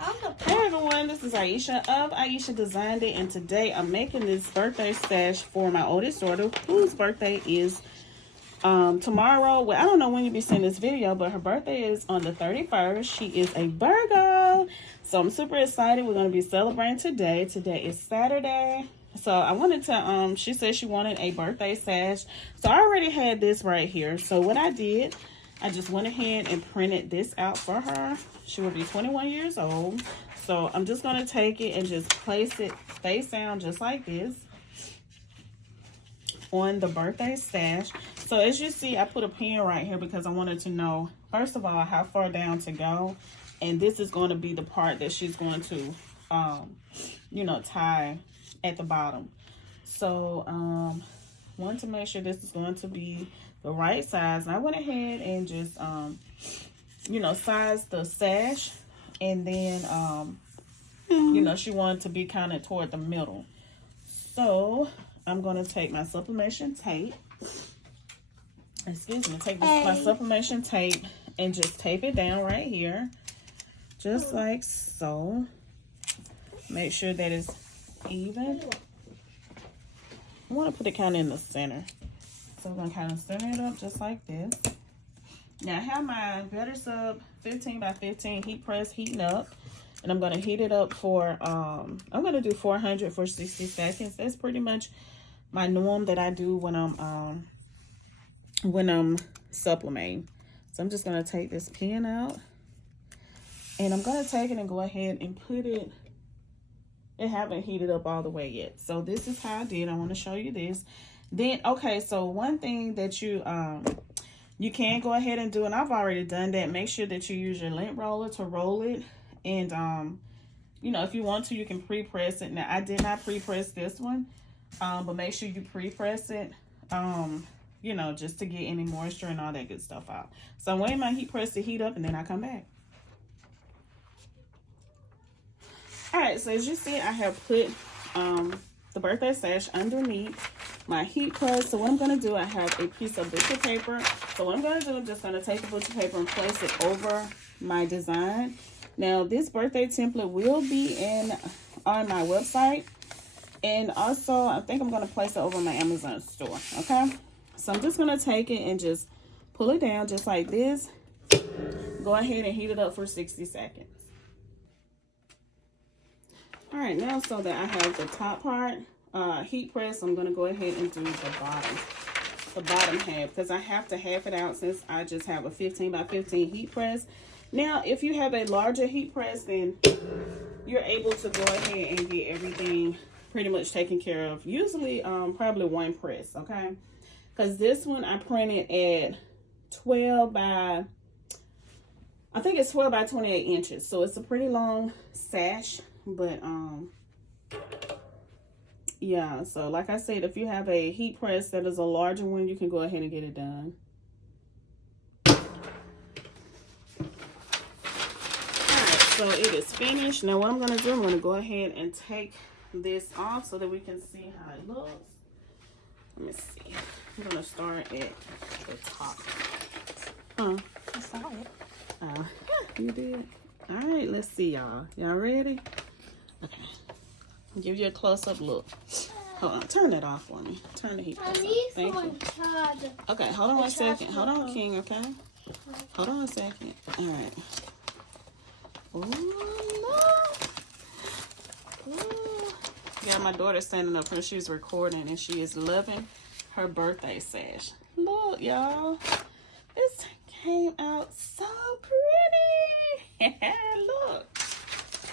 Hey everyone, this is Ieasha of Ieasha Designed It, and today I'm making this birthday stash for my oldest daughter, whose birthday is tomorrow. Well, I don't know when you'll be seeing this video, but her birthday is on the 31st. She is a Virgo, so I'm super excited. We're going to be celebrating today. Today is Saturday. So I wanted to, she said she wanted a birthday sash. So I already had this right here. So what I did, I just went ahead and printed this out for her. She will be 21 years old. So I'm just going to take it and just place it face down just like this on the birthday stash. So as you see, I put a pin right here because I wanted to know, first of all, how far down to go. And this is going to be the part that she's going to, you know, tie at the bottom. So want to make sure this is going to be the right size. And I went ahead and just you know, size the sash, and then you know, she wanted to be kind of toward the middle. So I'm going to take my sublimation tape, excuse me, take this, my sublimation tape, and just tape it down right here just like so. Make sure that it's even. I want to put it kind of in the center. So I'm going to kind of center it up just like this. Now I have my Better Sub 15 by 15 heat press heating up. And I'm going to heat it up for, I'm going to do 400 for 60 seconds. That's pretty much my norm that I do when I'm sublimating. So I'm just going to take this pin out. And I'm going to take it and go ahead and put it. It haven't heated up all the way yet. So this is how I did. I want to show you this. Then, okay, so one thing that you can go ahead and do, and I've already done that, make sure that you use your lint roller to roll it. And, you know, if you want to, you can pre-press it. Now, I did not pre-press this one, but make sure you pre-press it, you know, just to get any moisture and all that good stuff out. So I'm waiting my heat press to heat up, and then I come back. All right, so as you see, I have put the birthday stash underneath my heat press. So what I'm going to do, I have a piece of butcher paper. So what I'm going to do, I'm just going to take the butcher paper and place it over my design. Now, this birthday template will be on my website. And also, I think I'm going to place it over my Amazon store, okay? So I'm just going to take it and just pull it down just like this. Go ahead and heat it up for 60 seconds. All right, now so that I have the top part heat press, I'm going to go ahead and do the bottom half, because I have to half it out since I just have a 15 by 15 heat press. Now, if you have a larger heat press, then you're able to go ahead and get everything pretty much taken care of. Usually, probably one press, okay? Because this one I printed at 12 by, I think it's 12 by 28 inches. So it's a pretty long sash. But yeah, so like I said, if you have a heat press that is a larger one, you can go ahead and get it done. Alright, so it is finished. Now what I'm going to do, I'm going to go ahead and take this off so that we can see how it looks. Let me see. I'm going to start at the top. I saw it. You did? Alright, let's see, y'all. Y'all ready? Okay, I'll give you a close-up look. Hold on, turn that off for me. Turn the heat press off. Thank you. Okay, hold on one second. Hold on, King, okay? Hold on a second. All right. Oh, no. Ooh. Yeah, my daughter's standing up here. She's recording, and she is loving her birthday sash. Look, y'all. This came out so pretty. Look.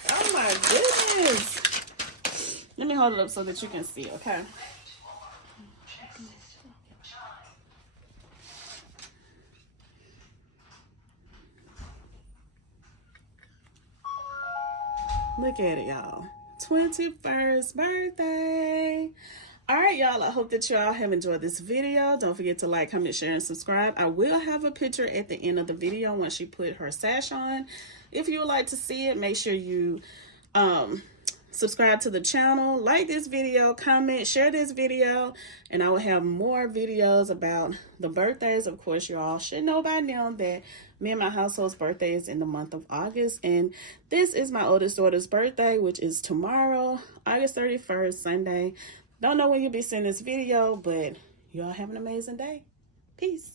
Oh my goodness. Let me hold it up so that you can see, okay? Look at it, y'all. 21st birthday. All right, y'all. I hope that y'all have enjoyed this video. Don't forget to like, comment, share, and subscribe. I will have a picture at the end of the video once she put her sash on. If you would like to see it, make sure you subscribe to the channel, like this video, comment, share this video, and I will have more videos about the birthdays. Of course, you all should know by now that me and my household's birthday is in the month of August, and this is my oldest daughter's birthday, which is tomorrow, August 31st, Sunday. Don't know when you'll be seeing this video, but you all have an amazing day. Peace.